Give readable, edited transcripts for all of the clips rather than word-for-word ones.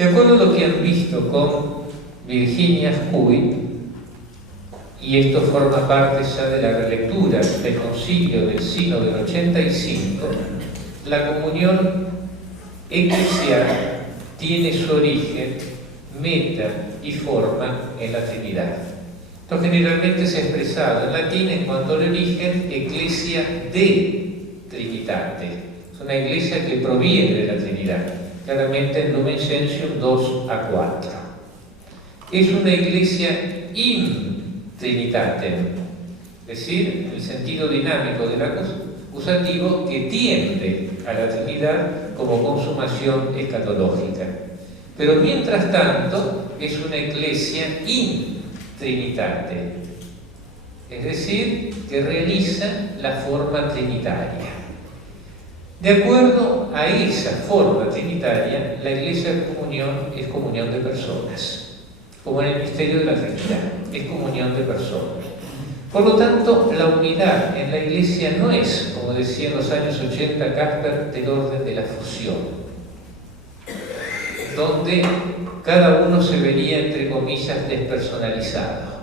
De acuerdo a lo que han visto con Virginia Huguet, y esto forma parte ya de la relectura del Concilio del Sínodo del 85, la comunión eclesial tiene su origen, meta y forma en la Trinidad. Esto generalmente se ha expresado en latín en cuanto al origen Ecclesia de Trinitate. Es una iglesia que proviene de la Trinidad, claramente en Lumen Gentium 2:4. Es una iglesia in Trinitatem, es decir, en el sentido dinámico del acusativo que tiende a la Trinidad como consumación escatológica. Pero mientras tanto es una iglesia in Trinitate, es decir, que realiza la forma trinitaria. De acuerdo a esa forma trinitaria, la iglesia de comunión es comunión de personas, como en el misterio de la Trinidad, es comunión de personas. Por lo tanto, la unidad en la iglesia no es, como decía en los años 80 Casper, del orden de la fusión, donde cada uno se vería, entre comillas, despersonalizado.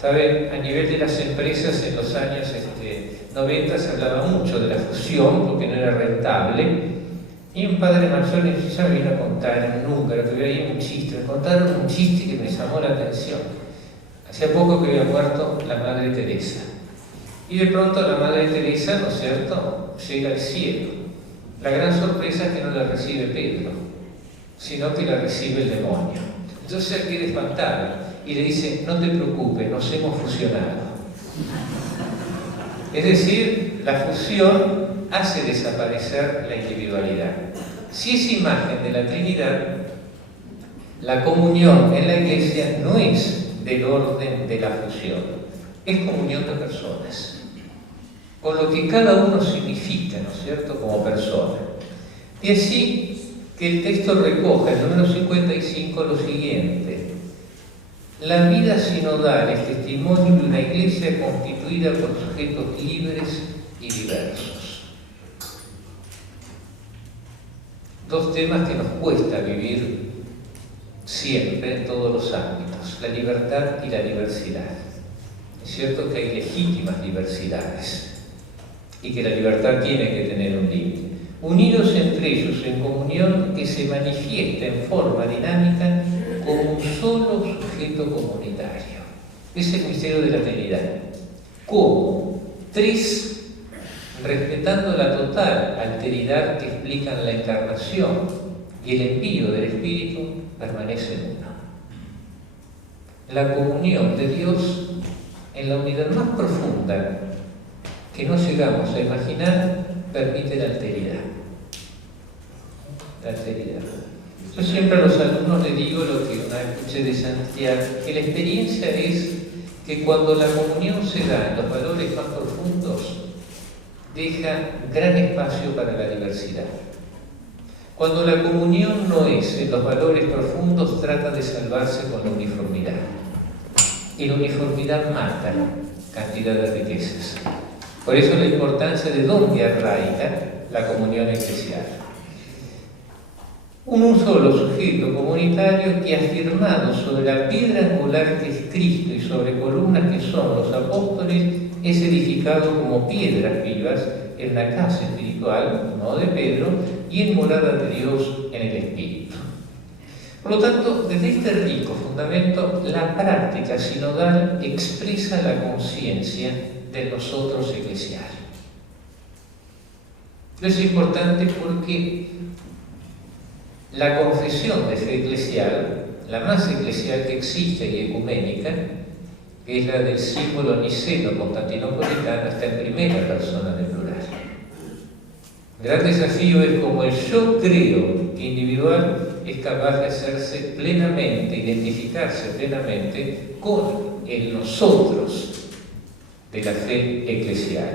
¿Saben? A nivel de las empresas en los años 90 se hablaba mucho de la fusión porque no era rentable, y un padre mayor ya me vino a contar en un húngaro que veía un chiste, me contaron un chiste que me llamó la atención. Hacía poco que había muerto la Madre Teresa, y de pronto la Madre Teresa, ¿no es cierto?, llega al cielo. La gran sorpresa es que no la recibe Pedro, sino que la recibe el demonio. Entonces él quiere espantarla y le dice: no te preocupes, nos hemos fusionado. Es decir, la fusión hace desaparecer la individualidad. Si es imagen de la Trinidad, la comunión en la iglesia no es del orden de la fusión, es comunión de personas, con lo que cada uno significa, ¿no es cierto?, como persona. Y así que el texto recoge en el número 55 lo siguiente: la vida sinodal es testimonio de una iglesia constituida por sujetos libres y diversos. Dos temas que nos cuesta vivir siempre en todos los ámbitos: la libertad y la diversidad. Es cierto que hay legítimas diversidades y que la libertad tiene que tener un límite. Unidos entre ellos en comunión que se manifiesta en forma dinámica como un solo sujeto comunitario. Es el misterio de la Trinidad. ¿Cómo? Tres, respetando la total alteridad que explican la encarnación y el envío del Espíritu, permanecen uno. La comunión de Dios en la unidad más profunda que no llegamos a imaginar permite la alteridad. La alteridad. Yo siempre a los alumnos les digo lo que una vez escuché de Santiago, que la experiencia es que cuando la comunión se da en los valores más profundos, deja gran espacio para la diversidad. Cuando la comunión no es en los valores profundos, trata de salvarse con la uniformidad. Y la uniformidad mata cantidad de riquezas. Por eso la importancia de dónde arraiga la comunión eclesial. Un solo sujeto comunitario que, afirmado sobre la piedra angular que es Cristo y sobre columnas que son los apóstoles, es edificado como piedras vivas en la casa espiritual, no de Pedro, y en morada de Dios en el Espíritu. Por lo tanto, desde este rico fundamento, la práctica sinodal expresa la conciencia del nosotros eclesial. Es importante porque la confesión de fe eclesial, la más eclesial que existe y ecuménica, que es la del símbolo niceno-constantinopolitano, está en primera persona del plural. El gran desafío es como el yo creo individual es capaz de hacerse plenamente, identificarse plenamente con el nosotros de la fe eclesial.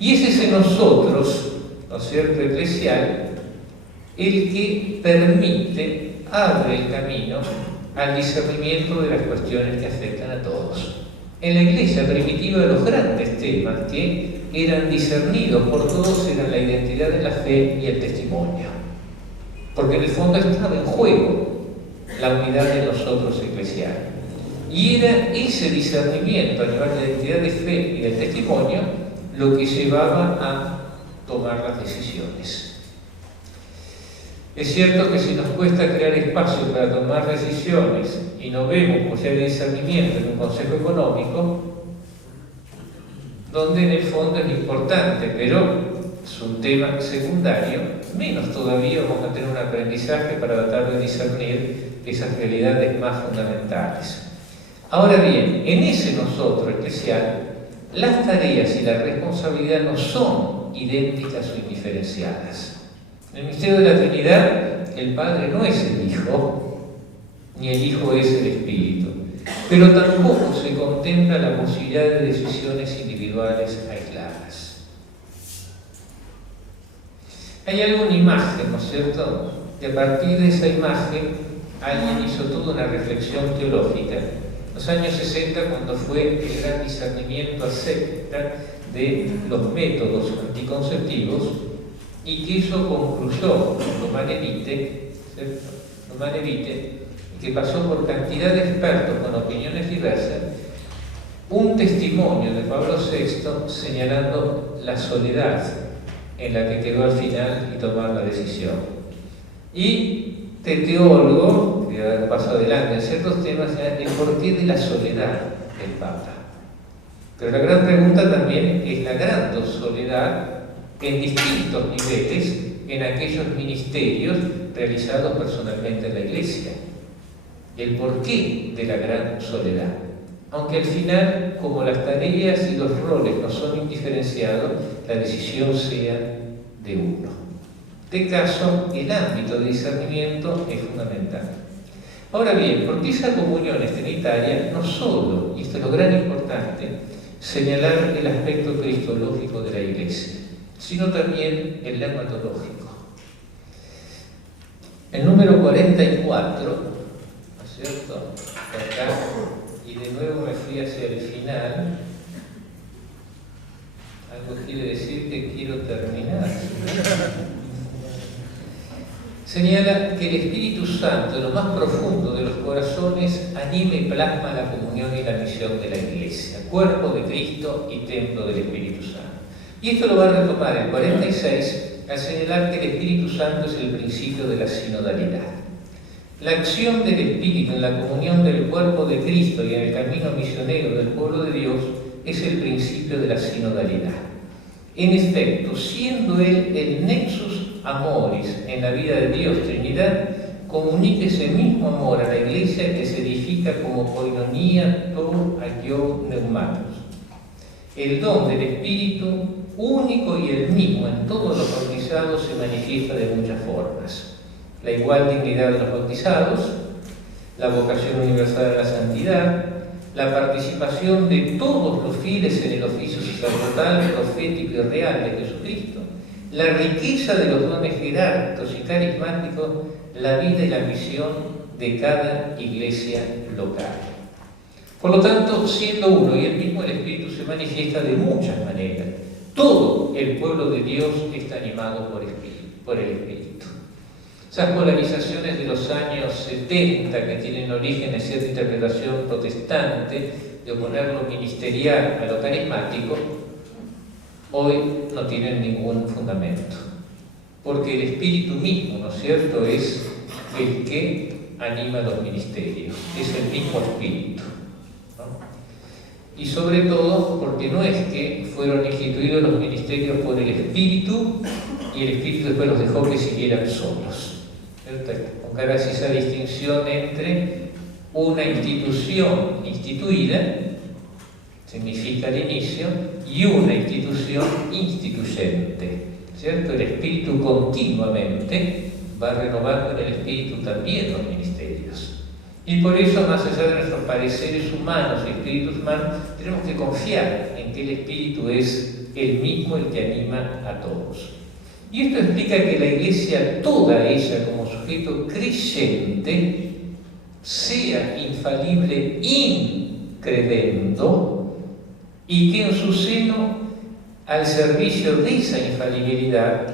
Y es ese nosotros, ¿no es cierto?, eclesial, el que permite, abre el camino al discernimiento de las cuestiones que afectan a todos. En la iglesia primitiva, los grandes temas que eran discernidos por todos eran la identidad de la fe y el testimonio. porque en el fondo estaba en juego la unidad de nosotros eclesial. Y era ese discernimiento a nivel de la identidad de fe y del testimonio lo que llevaba a tomar las decisiones. Es cierto que si nos cuesta crear espacio para tomar decisiones y no vemos posibilidad de discernimiento en un consejo económico, donde en el fondo es importante, pero es un tema secundario, menos todavía vamos a tener un aprendizaje para tratar de discernir esas realidades más fundamentales. Ahora bien, en ese nosotros eclesial, las tareas y la responsabilidad no son idénticas o indiferenciadas. En el misterio de la Trinidad, el Padre no es el Hijo, ni el Hijo es el Espíritu, pero tampoco se contempla la posibilidad de decisiones individuales aisladas. Hay alguna imagen, ¿no es cierto?, y a partir de esa imagen alguien hizo toda una reflexión teológica. En los años 60, cuando fue el gran discernimiento acerca de los métodos anticonceptivos, y que eso concluyó Lomanevite, que pasó por cantidad de expertos con opiniones diversas, un testimonio de Pablo VI señalando la soledad en la que quedó al final y tomar la decisión. Y de teólogo, que ha pasado adelante en ciertos temas, el porqué de la soledad del Papa. Pero la gran pregunta también es la gran soledad en distintos niveles en aquellos ministerios realizados personalmente en la Iglesia. El porqué de la gran soledad. Aunque al final, como las tareas y los roles no son indiferenciados, la decisión sea de uno. De caso, el ámbito de discernimiento es fundamental. Ahora bien, porque esa comunión es trinitaria, no solo, y esto es lo gran importante, señalar el aspecto cristológico de la Iglesia, sino también el lermatológico. El número 44, ¿no es cierto?, acá, y de nuevo me fui hacia el final, algo quiere decir que quiero terminar. Señala que el Espíritu Santo, en lo más profundo de los corazones, anima y plasma la comunión y la misión de la Iglesia, cuerpo de Cristo y templo del Espíritu Santo. Y esto lo va a retomar el 46 al señalar que el Espíritu Santo es el principio de la sinodalidad. La acción del Espíritu en la comunión del cuerpo de Cristo y en el camino misionero del pueblo de Dios es el principio de la sinodalidad. En efecto, siendo Él el nexus amoris en la vida de Dios Trinidad, comunica ese mismo amor a la Iglesia que se edifica como koinonia to agio pneumatos. El don del Espíritu, único y el mismo en todos los bautizados, se manifiesta de muchas formas. La igual dignidad de los bautizados, la vocación universal de la santidad, la participación de todos los fieles en el oficio sacerdotal, profético y real de Jesucristo, la riqueza de los dones jerárquicos y carismáticos, la vida y la misión de cada iglesia local. Por lo tanto, siendo uno y el mismo, el Espíritu se manifiesta de muchas maneras. Todo el pueblo de Dios está animado por el Espíritu. Esas polarizaciones de los años 70 que tienen origen en cierta interpretación protestante de oponer lo ministerial a lo carismático, hoy no tienen ningún fundamento. Porque el Espíritu mismo, ¿no es cierto?, es el que anima los ministerios, es el mismo Espíritu, ¿no? Y sobre todo porque no es que fueron instituidos los ministerios por el Espíritu y el Espíritu después los dejó que siguieran solos. Aunque hagas esa distinción entre una institución instituida, significa el inicio, y una institución instituyente, ¿cierto? El Espíritu continuamente va renovando en el Espíritu también los ministerios. Y por eso, más allá de nuestros pareceres humanos y espíritus humanos, tenemos que confiar en que el Espíritu es el mismo el que anima a todos. Y esto explica que la Iglesia, toda ella como sujeto creyente, sea infalible incredendo, y que en su seno, al servicio de esa infalibilidad,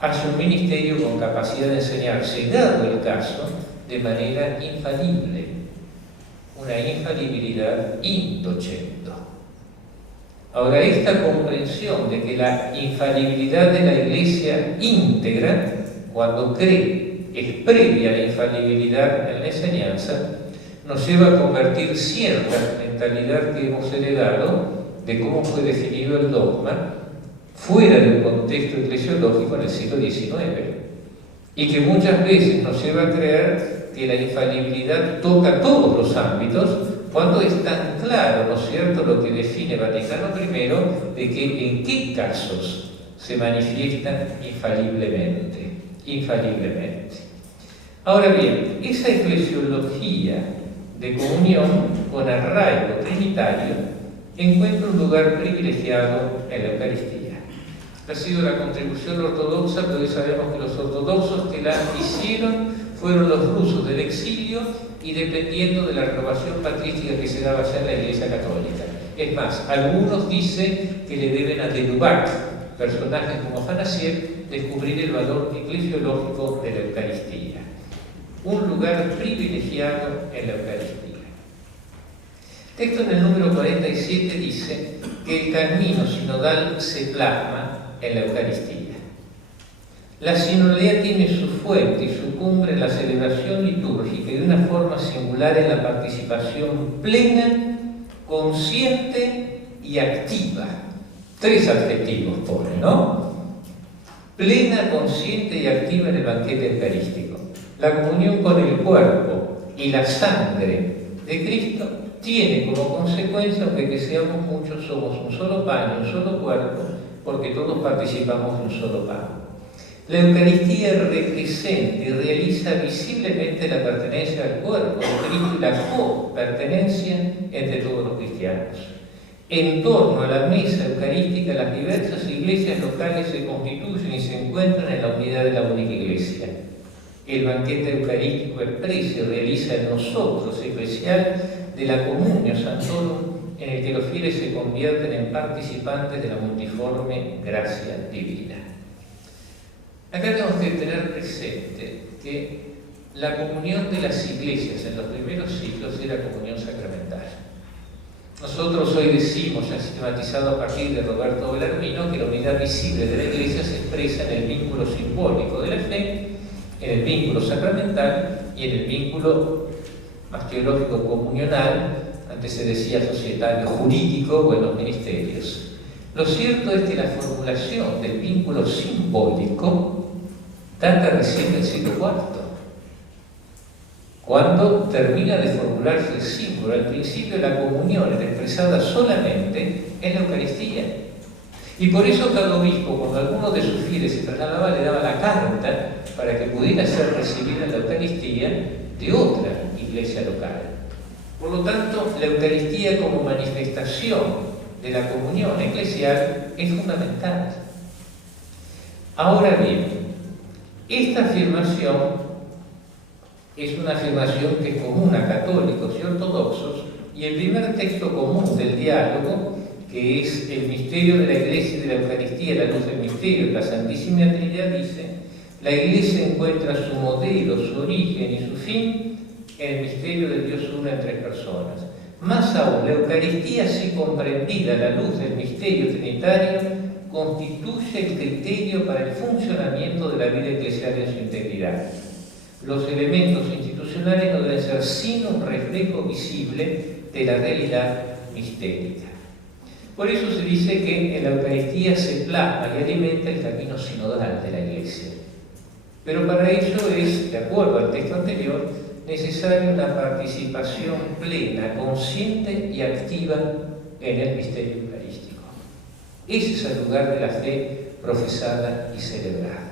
hace un ministerio con capacidad de enseñar, llegado el caso, de manera infalible, una infalibilidad indocendo. Ahora, esta comprensión de que la infalibilidad de la Iglesia íntegra, cuando cree, es previa a la infalibilidad en la enseñanza, nos lleva a convertir cierta mentalidad que hemos heredado de cómo fue definido el dogma fuera del contexto eclesiológico en el siglo XIX, y que muchas veces nos lleva a creer que la infalibilidad toca todos los ámbitos, cuando es tan claro, ¿no es cierto?, lo que define Vaticano I, de que en qué casos se manifiesta infaliblemente. Ahora bien, esa eclesiología de comunión con arraigo trinitario encuentra un lugar privilegiado en la Eucaristía. Ha sido la contribución ortodoxa, pero hoy sabemos que los ortodoxos que la hicieron fueron los rusos del exilio y dependiendo de la renovación patrística que se daba ya en la Iglesia Católica. Es más, algunos dicen que le deben a de Lubac, personajes como Fanasiev, descubrir el valor eclesiológico de la Eucaristía. Un lugar privilegiado en la Eucaristía. Texto en el número 47 dice que el camino sinodal se plasma en la Eucaristía. La sinodalidad tiene su fuente y su cumbre en la celebración litúrgica y de una forma singular en la participación plena, consciente y activa. 3 adjetivos pone, ¿no? Plena, consciente y activa en el banquete eucarístico. La comunión con el cuerpo y la sangre de Cristo tiene como consecuencia, aunque que seamos muchos, somos un solo pan y un solo cuerpo, porque todos participamos de un solo pan. La Eucaristía representa y realiza visiblemente la pertenencia al cuerpo de Cristo y la co-pertenencia entre todos los cristianos. En torno a la mesa eucarística, las diversas iglesias locales se constituyen y se encuentran en la unidad de la única iglesia. El banquete eucarístico expresa y realiza en nosotros especial de la comunio santorum, en el que los fieles se convierten en participantes de la multiforme gracia divina. Acá tenemos que tener presente que la comunión de las iglesias en los primeros siglos era comunión sacramental. Nosotros hoy decimos, ya sistematizado a partir de Roberto Bellarmino, que la unidad visible de la iglesia se expresa en el vínculo simbólico de la fe, en el vínculo sacramental y en el vínculo más teológico comunional, antes se decía societario jurídico o en los ministerios. Lo cierto es que la formulación del vínculo simbólico data recién del siglo IV, cuando termina de formularse el símbolo. Al principio la comunión era expresada solamente en la Eucaristía. Y por eso cada obispo, cuando alguno de sus fieles se trasladaba, le daba la carta para que pudiera ser recibida en la Eucaristía de otra iglesia local. Por lo tanto, la Eucaristía como manifestación de la comunión eclesial es fundamental. Ahora bien, esta afirmación es una afirmación que es común a católicos y ortodoxos, y el primer texto común del diálogo, que es el misterio de la Iglesia y de la Eucaristía, la luz del misterio de la Santísima Trinidad, dice: la Iglesia encuentra su modelo, su origen y su fin en el misterio del Dios uno en 3 personas. Más aún, la Eucaristía, así comprendida, la luz del misterio trinitario, constituye el criterio para el funcionamiento de la vida eclesial en su integridad. Los elementos institucionales no deben ser sino un reflejo visible de la realidad mistérica. Por eso se dice que en la Eucaristía se plasma y alimenta el camino sinodal de la Iglesia. Pero para ello es, de acuerdo al texto anterior, necesaria una participación plena, consciente y activa en el misterio eucarístico. Ese es el lugar de la fe profesada y celebrada.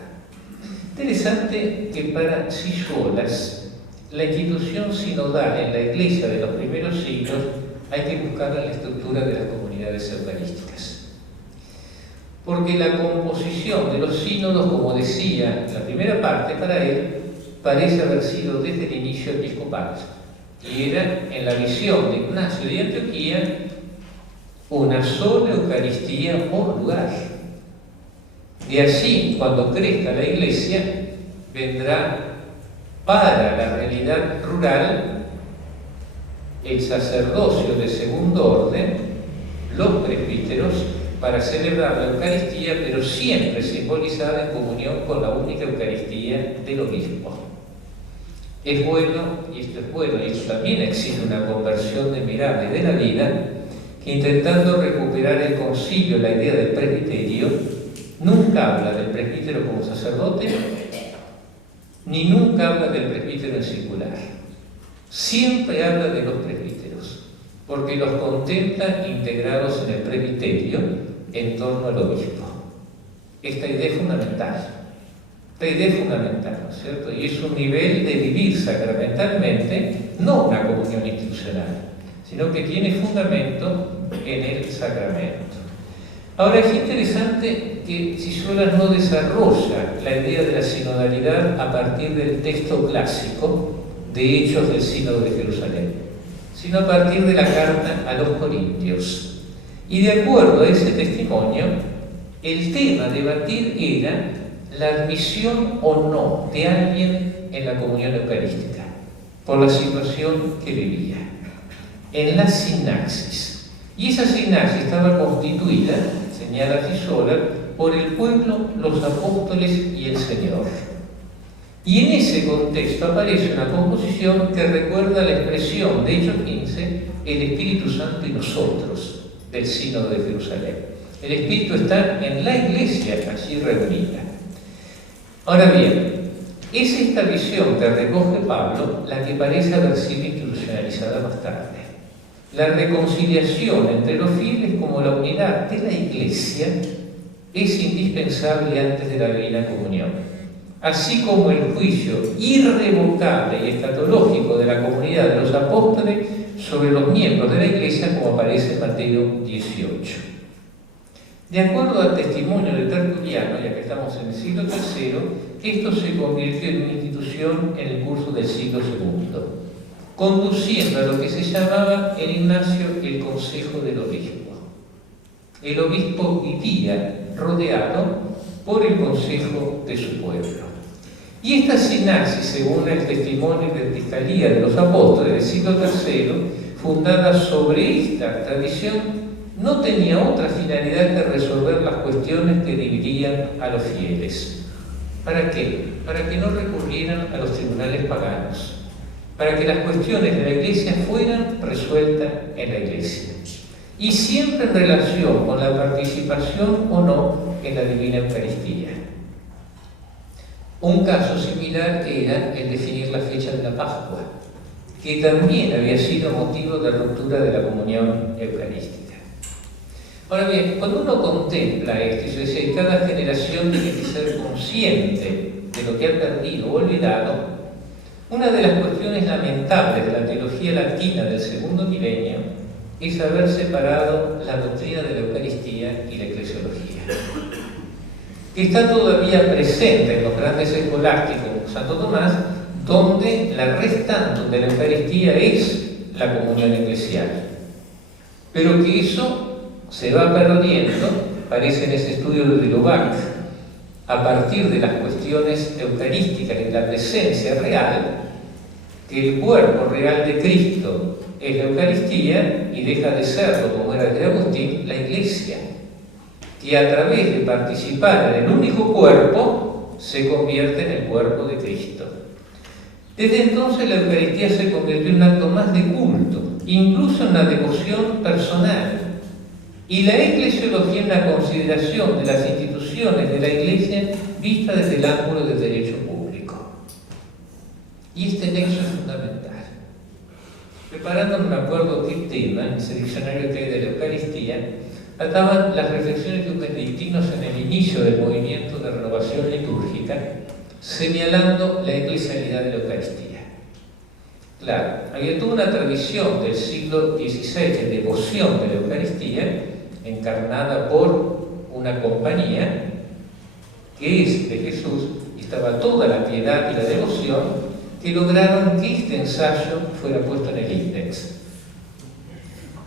Interesante que para Cisolas, la institución sinodal en la Iglesia de los primeros siglos hay que buscarla en la estructura de las comunidades eucarísticas. Porque la composición de los sínodos, como decía en la primera parte, para él parece haber sido desde el inicio episcopal, y era, en la visión de Ignacio de Antioquía, una sola Eucaristía por lugar. De allí, cuando crezca la Iglesia, vendrá para la realidad rural el sacerdocio de segundo orden, los presbíteros, para celebrar la Eucaristía, pero siempre simbolizada en comunión con la única Eucaristía del obispo. Es bueno, y esto es bueno, y esto también exige una conversión de mirada y de la vida, que intentando recuperar el concilio, la idea del presbiterio, nunca habla del presbítero como sacerdote, ni nunca habla del presbítero en singular. Siempre habla de los presbíteros, porque los contempla integrados en el presbiterio en torno al obispo. Esta idea es fundamental. Esta idea es fundamental, ¿no es cierto? Y es un nivel de vivir sacramentalmente, no una comunión institucional, sino que tiene fundamento en el sacramento. Ahora, es interesante que Cisolas no desarrolla la idea de la sinodalidad a partir del texto clásico de Hechos del Sínodo de Jerusalén, sino a partir de la carta a los Corintios. Y de acuerdo a ese testimonio, el tema a debatir era la admisión o no de alguien en la comunión eucarística, por la situación que vivía, en la sinaxis. Y esa sinaxis estaba constituida, señala Cisolas, por el pueblo, los apóstoles y el Señor. Y en ese contexto aparece una composición que recuerda la expresión de Hechos 15, el Espíritu Santo y nosotros, del Sínodo de Jerusalén. El Espíritu está en la Iglesia allí reunida. Ahora bien, es esta visión que recoge Pablo la que parece haber sido institucionalizada más tarde. La reconciliación entre los fieles como la unidad de la Iglesia es indispensable antes de la Divina Comunión, así como el juicio irrevocable y escatológico de la comunidad de los apóstoles sobre los miembros de la Iglesia, como aparece en Mateo 18. De acuerdo al testimonio de Tertuliano, ya que estamos en el siglo III, esto se convirtió en una institución en el curso del siglo II, conduciendo a lo que se llamaba en Ignacio el Consejo del Obispo. El obispo vivía rodeado por el consejo de su pueblo. Y esta sinaxis, según el testimonio de Fiscalía de los Apóstoles del siglo III, fundada sobre esta tradición, no tenía otra finalidad que resolver las cuestiones que dividían a los fieles. ¿Para qué? Para que no recurrieran a los tribunales paganos, para que las cuestiones de la Iglesia fueran resueltas en la Iglesia, y siempre en relación con la participación o no en la Divina Eucaristía. Un caso similar era el definir la fecha de la Pascua, que también había sido motivo de ruptura de la comunión eucarística. Ahora bien, cuando uno contempla esto, y se dice, cada generación tiene que ser consciente de lo que ha perdido o olvidado, una de las cuestiones lamentables de la teología latina del segundo milenio es haber separado la doctrina de la Eucaristía y la eclesiología, que está todavía presente en los grandes escolásticos como Santo Tomás, donde la res tantum de la Eucaristía es la comunión eclesial, pero que eso se va perdiendo, parece en ese estudio de Lubac, a partir de las cuestiones eucarísticas y la presencia real, que el cuerpo real de Cristo es la Eucaristía y deja de serlo, como era de Agustín, la Iglesia, que a través de participar en el único cuerpo se convierte en el cuerpo de Cristo. Desde entonces la Eucaristía se convirtió en un acto más de culto, incluso en la devoción personal, y la eclesiología en la consideración de las instituciones de la Iglesia vista desde el ángulo del derecho público. Y este nexo es fundamental. Preparando, no me acuerdo qué tema, en ese diccionario que hay de la Eucaristía, trataban las reflexiones de los benedictinos en el inicio del movimiento de renovación litúrgica, señalando la eclesialidad de la Eucaristía. Claro, había toda una tradición del siglo XVI de devoción de la Eucaristía, encarnada por una compañía que es de Jesús, y estaba toda la piedad y la devoción que lograron que este ensayo fuera puesto en el índex.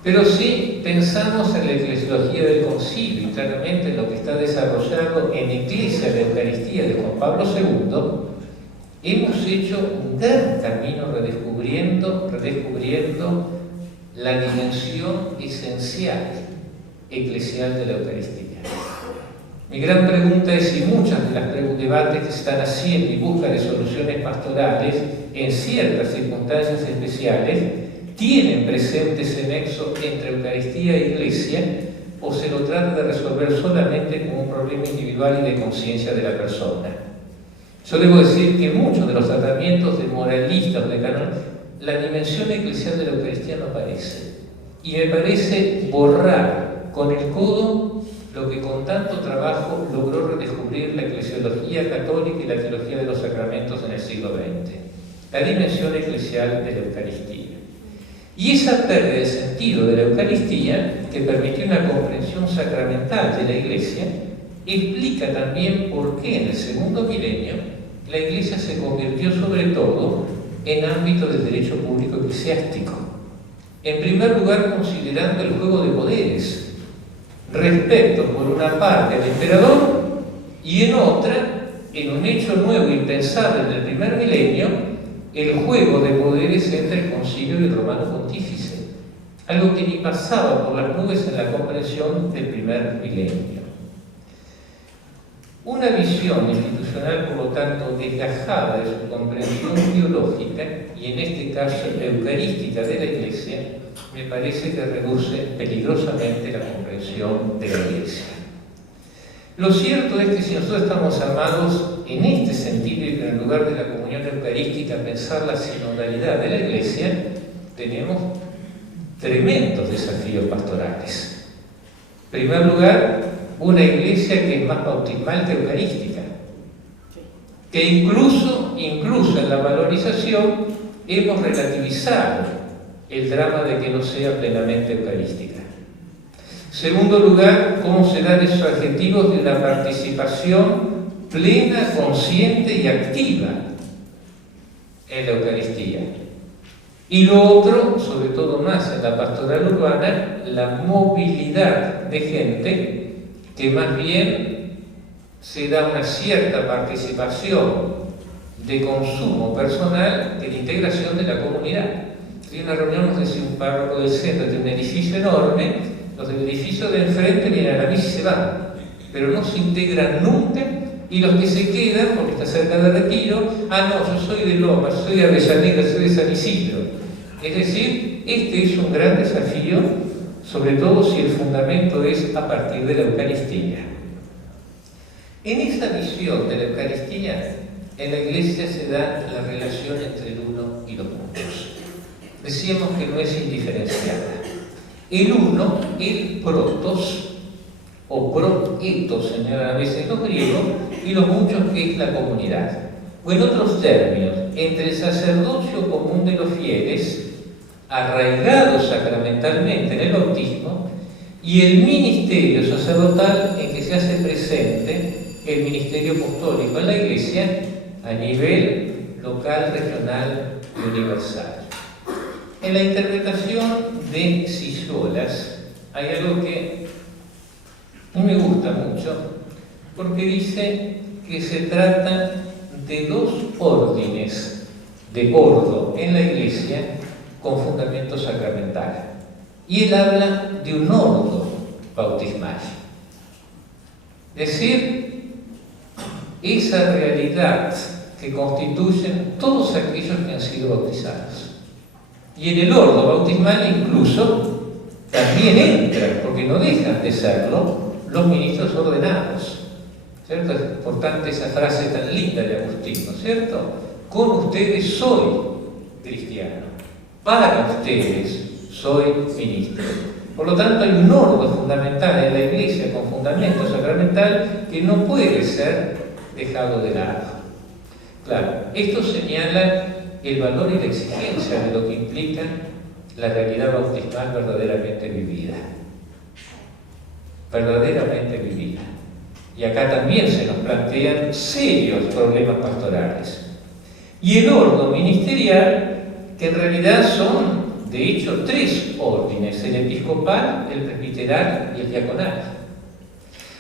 Pero si pensamos en la eclesiología del concilio y claramente en lo que está desarrollado en Iglesia de Eucaristía de Juan Pablo II, hemos hecho un gran camino redescubriendo la dimensión esencial eclesial de la Eucaristía. Mi gran pregunta es si muchas de las debates que se están haciendo y busca de soluciones pastorales en ciertas circunstancias especiales tienen presente ese nexo entre Eucaristía e Iglesia, o se lo trata de resolver solamente como un problema individual y de conciencia de la persona. Yo debo decir que muchos de los tratamientos de moralistas o de canon, la dimensión eclesial de la Eucaristía no aparece. Y me parece borrar con el codo lo que con tanto trabajo logró redescubrir la eclesiología católica y la teología de los sacramentos en el siglo XX. La dimensión eclesial de la Eucaristía. Y esa pérdida de sentido de la Eucaristía, que permitió una comprensión sacramental de la Iglesia, explica también por qué en el segundo milenio la Iglesia se convirtió sobre todo en ámbito del derecho público eclesiástico. En primer lugar, considerando el juego de poderes, respecto por una parte al emperador y en otra, en un hecho nuevo e impensable en el primer milenio, el juego de poderes entre el concilio y el romano pontífice, algo que ni pasaba por las nubes en la comprensión del primer milenio. Una visión institucional, por lo tanto, desgajada de su comprensión teológica y en este caso eucarística de la Iglesia, me parece que reduce peligrosamente la comprensión de la Iglesia. Lo cierto es que si nosotros estamos llamados en este sentido y en el lugar de la comunión eucarística a pensar la sinodalidad de la Iglesia, tenemos tremendos desafíos pastorales. En primer lugar, una Iglesia que es más bautismal que eucarística, que incluso en la valorización hemos relativizado el drama de que no sea plenamente eucarística. Segundo lugar, cómo se dan esos adjetivos de una participación plena, consciente y activa en la Eucaristía. Y lo otro, sobre todo más en la pastoral urbana, la movilidad de gente que más bien se da una cierta participación de consumo personal que de integración de la comunidad. En una reunión nos decía un párroco del centro de un edificio enorme. Los del edificio de enfrente vienen a la misa y se van, pero no se integran nunca, y los que se quedan, porque está cerca de Retiro, no, yo soy de Lomas, soy de Avellaneda, soy de San Isidro. Es decir, este es un gran desafío, sobre todo si el fundamento es a partir de la Eucaristía. En esa visión de la Eucaristía, en la Iglesia se da la relación entre el uno y los muchos. Decíamos que no es indiferenciada. El uno, el protos, o proetos, señalan a veces los griegos, y los muchos, que es la comunidad. O en otros términos, entre el sacerdocio común de los fieles, arraigados sacramentalmente en el bautismo, y el ministerio sacerdotal en que se hace presente el ministerio apostólico en la Iglesia a nivel local, regional y universal. En la interpretación de Cisolas hay algo que no me gusta mucho, porque dice que se trata de dos órdenes de ordo en la Iglesia con fundamento sacramental. Y él habla de un ordo bautismal. Es decir, esa realidad que constituyen todos aquellos que han sido bautizados. Y en el ordo bautismal incluso también entran, porque no dejan de serlo, los ministros ordenados. ¿Cierto? Es importante esa frase tan linda de Agustín, ¿no es cierto? Con ustedes soy cristiano, para ustedes soy ministro. Por lo tanto, hay un ordo fundamental en la Iglesia con fundamento sacramental que no puede ser dejado de lado. Claro, esto señala el valor y la exigencia de lo que implica la realidad bautismal verdaderamente vivida. Verdaderamente vivida. Y acá también se nos plantean serios problemas pastorales. Y el ordo ministerial, que en realidad son de hecho, 3 órdenes: el episcopal, el presbiteral y el diaconal.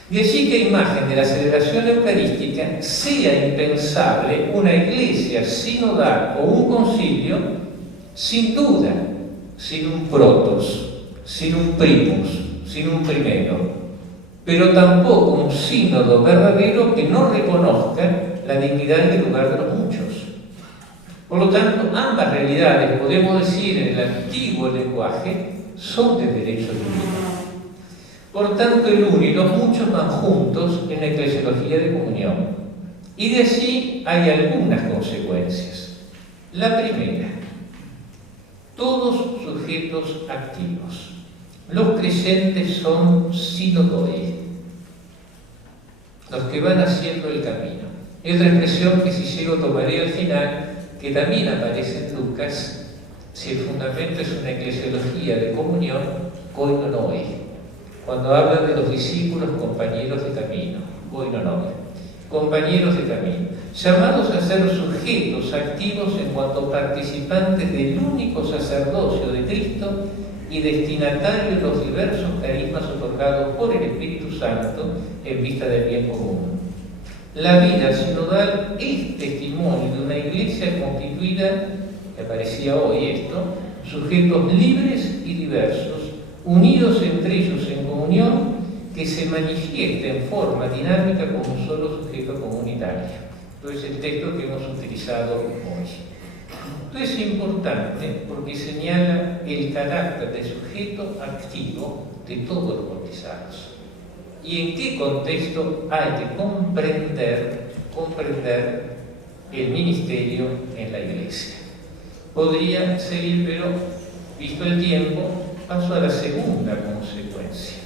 De allí que a imagen de la celebración eucarística sea impensable una iglesia sinodal o un concilio sin duda, sin un protos, sin un primus, sin un primero, pero tampoco un sínodo verdadero que no reconozca la dignidad y el lugar de los muchos. Por lo tanto, ambas realidades, podemos decir en el antiguo lenguaje, son de derecho divino. Por tanto, el uno y los muchos van juntos en la eclesiología de comunión. Y de allí hay algunas consecuencias. La primera: todos sujetos activos. Los creyentes son sinodoi, los que van haciendo el camino. Y otra expresión que, si llego, tomaré al final, que también aparece en Lucas: si el fundamento es una eclesiología de comunión, koinonoi. Cuando habla de los discípulos, compañeros de camino, koinonoi, compañeros de camino, llamados a ser sujetos activos en cuanto participantes del único sacerdocio de Cristo y destinatarios de los diversos carismas otorgados por el Espíritu Santo en vista del bien común. La vida sinodal es testimonio de una iglesia constituida, que aparecía hoy esto, sujetos libres y diversos, unidos entre ellos en comunión, que se manifiesta en forma dinámica como un solo sujeto comunitario. Entonces, el texto que hemos utilizado hoy. Esto es importante porque señala el carácter de sujeto activo de todos los bautizados. ¿Y en qué contexto hay que comprender el ministerio en la Iglesia? Podría seguir, pero visto el tiempo, paso a la segunda consecuencia.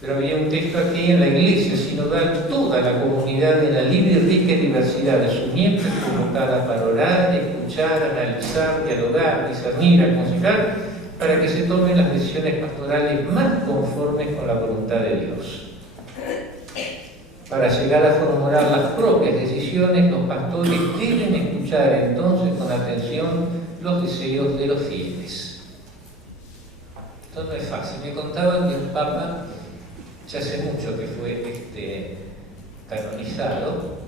Pero había un texto aquí: en la Iglesia sinodal toda la comunidad, en la libre y rica diversidad de sus miembros, es convocada para orar, escuchar, analizar, dialogar, discernir, aconsejar, para que se tomen las decisiones pastorales más conformes con la voluntad de Dios. Para llegar a formular las propias decisiones, los pastores deben escuchar entonces con atención los deseos de los fieles. Esto no es fácil. Me contaban que un papa, ya hace mucho que fue canonizado,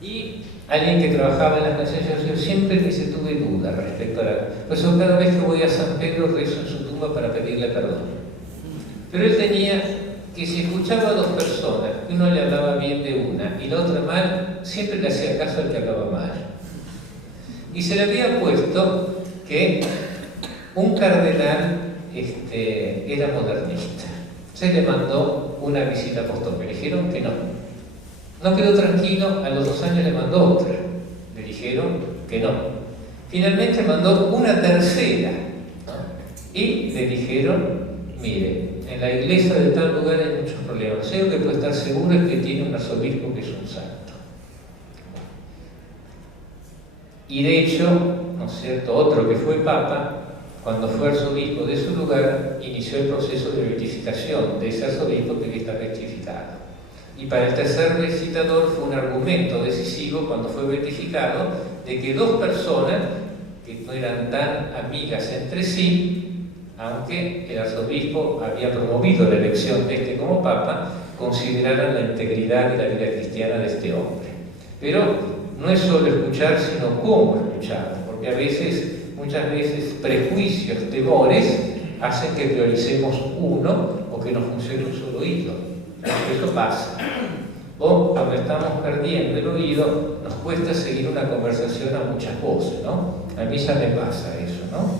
y alguien que trabajaba en las naciones, yo siempre que se tuve dudas respecto a la... Por eso cada vez que voy a San Pedro rezo en su tumba para pedirle perdón. Pero él tenía que, si escuchaba a 2 personas, que uno le hablaba bien de una y la otra mal, siempre le hacía caso al que hablaba mal. Y se le había puesto que un cardenal era modernista. Se le mandó una visita apostólica, le dijeron que no. No quedó tranquilo, a los 2 años le mandó otra, le dijeron que no. Finalmente mandó una tercera, ¿no? Y le dijeron: mire, en la iglesia de tal lugar hay muchos problemas. Lo que puede estar seguro es que tiene un arzobispo que es un santo. Y de hecho, ¿no es cierto?, otro que fue papa, cuando fue arzobispo de su lugar, inició el proceso de beatificación de ese arzobispo que está beatificado. Y para el tercer recitador fue un argumento decisivo, cuando fue beatificado, de que 2 personas que no eran tan amigas entre sí, aunque el arzobispo había promovido la elección de como papa, consideraran la integridad de la vida cristiana de este hombre. Pero no es solo escuchar, sino cómo escuchar, porque muchas veces prejuicios, temores, hacen que prioricemos uno o que nos funcione un solo oído. Eso pasa. O cuando estamos perdiendo el oído, nos cuesta seguir una conversación a muchas voces, ¿no? A mí ya me pasa eso, ¿no?